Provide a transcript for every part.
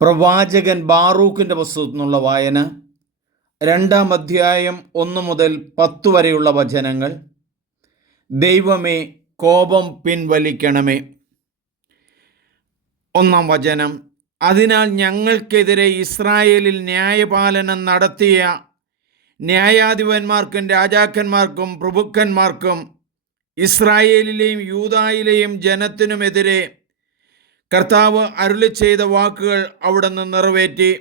പ്രവാചകൻ ബാറൂഖിന്റെ പുസ്തകത്തിൽ നിന്നുള്ള വായന രണ്ടാം അധ്യായം ഒന്ന് മുതൽ പത്ത് വരെയുള്ള വചനങ്ങൾ ദൈവമേ കോപം പിൻവലിക്കണമേ. ഒന്നാം വചനം അതിനാൽ ഞങ്ങൾക്കെതിരെ ഇസ്രായേലിൽ ന്യായപാലനം നടത്തിയ ന്യായാധിപന്മാർക്കും രാജാക്കന്മാർക്കും പ്രഭുക്കന്മാർക്കും ഇസ്രായേലിലെയും യൂതായിലെയും ജനത്തിനുമെതിരെ കർത്താവ് അരുളി ചെയ്ത വാക്കുകൾ അവിടെ നിന്ന് നിറവേറ്റി.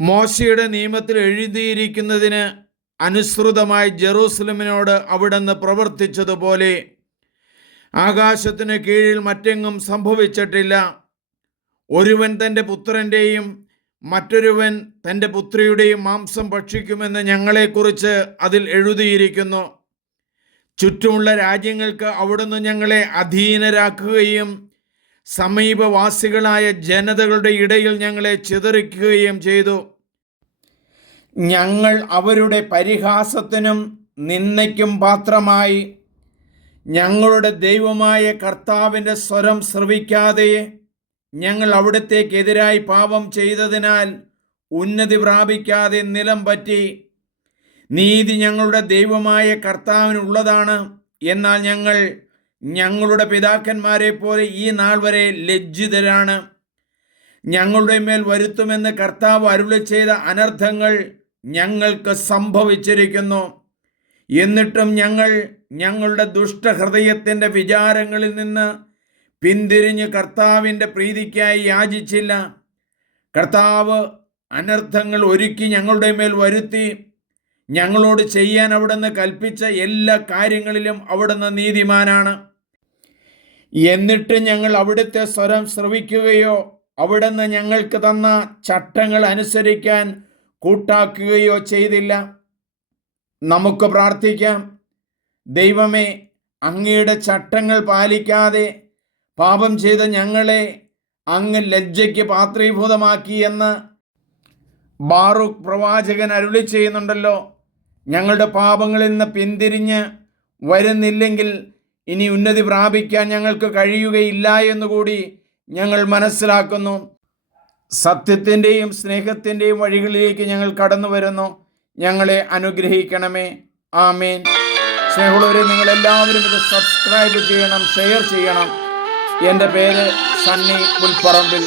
മോശയുടെ നിയമത്തിൽ എഴുതിയിരിക്കുന്നതിന് അനുസൃതമായി ജെറൂസലമിനോട് അവിടുന്ന് പ്രവർത്തിച്ചതുപോലെ ആകാശത്തിന് കീഴിൽ മറ്റെങ്ങും സംഭവിച്ചിട്ടില്ല. ഒരുവൻ തന്റെ പുത്രന്റെയും മറ്റൊരുവൻ തന്റെ പുത്രിയുടെയും മാംസം ഭക്ഷിക്കുമെന്ന് ഞങ്ങളെക്കുറിച്ച് അതിൽ എഴുതിയിരിക്കുന്നു. ചുറ്റുമുള്ള രാജ്യങ്ങൾക്ക് അവിടുന്ന് ഞങ്ങളെ അധീനരാക്കുകയും സമീപവാസികളായ ജനതകളുടെ ഇടയിൽ ഞങ്ങളെ ചിതറിക്കുകയും ചെയ്തു. ഞങ്ങൾ അവരുടെ പരിഹാസത്തിനും നിന്ദയ്ക്കും പാത്രമായി. ഞങ്ങളുടെ ദൈവമായ കർത്താവിന്റെ സ്വരം ശ്രവിക്കാതെ ഞങ്ങൾ അവിടത്തേക്കെതിരായി പാപം ചെയ്തതിനാൽ ഉന്നതി പ്രാപിക്കാതെ നിലം പറ്റി. നീതി ഞങ്ങളുടെ ദൈവമായ കർത്താവിനുള്ളതാണ്. എന്നാൽ ഞങ്ങൾ ഞങ്ങളുടെ പിതാക്കന്മാരെ പോലെ ഈ നാൾ വരെ ലജ്ജിതരാണ്. ഞങ്ങളുടെ മേൽ വരുത്തുമെന്ന് കർത്താവ് അരുളി ചെയ്ത അനർത്ഥങ്ങൾ ഞങ്ങൾക്ക് സംഭവിച്ചിരിക്കുന്നു. എന്നിട്ടും ഞങ്ങൾ ഞങ്ങളുടെ ദുഷ്ടഹൃദയത്തിന്റെ വിചാരങ്ങളിൽ നിന്ന് പിന്തിരിഞ്ഞ് കർത്താവിന്റെ പ്രീതിക്കായി യാചിച്ചില്ല. കർത്താവ് അനർത്ഥങ്ങൾ ഒരുക്കി ഞങ്ങളുടെ മേൽ വരുത്തി. ഞങ്ങളോട് ചെയ്യാൻ അവിടുന്ന് കൽപ്പിച്ച എല്ലാ കാര്യങ്ങളിലും അവിടുന്ന് നീതിമാനാണ്. എന്നിട്ട് ഞങ്ങൾ അവിടുത്തെ സ്വരം ശ്രവിക്കുകയോ അവിടുന്ന് ഞങ്ങൾക്ക് തന്ന ചട്ടങ്ങൾ അനുസരിക്കാൻ കൂട്ടാക്കുകയോ ചെയ്തില്ല. നമുക്ക് പ്രാർത്ഥിക്കാം. ദൈവമേ അങ്ങയുടെ ചട്ടങ്ങൾ പാലിക്കാതെ പാപം ചെയ്ത ഞങ്ങളെ അങ്ങ് ലജ്ജയ്ക്ക് പാത്രീഭൂതമാക്കി എന്ന് ബാറൂഖ് പ്രവാചകൻ അരുളി ചെയ്യുന്നുണ്ടല്ലോ. ഞങ്ങളുടെ പാപങ്ങളിൽ നിന്ന് പിന്തിരിഞ്ഞ് വരുന്നില്ലെങ്കിൽ ഇനി ഉന്നതി പ്രാപിക്കാൻ ഞങ്ങൾക്ക് കഴിയുകയില്ല എന്നുകൂടി ഞങ്ങൾ മനസ്സിലാക്കുന്നു. സത്യത്തിന്റെയും സ്നേഹത്തിന്റെയും വഴികളിലേക്ക് ഞങ്ങൾ കടന്നു വരുന്നു. ഞങ്ങളെ അനുഗ്രഹിക്കണമേ. ആമേൻ. സ്നേഹമുള്ളവരെ നിങ്ങളെല്ലാവരും ഇത് സബ്സ്ക്രൈബ് ചെയ്യണം ഷെയർ ചെയ്യണം. എന്റെ പേര് സണ്ണി പുൽപ്പറമ്പിൽ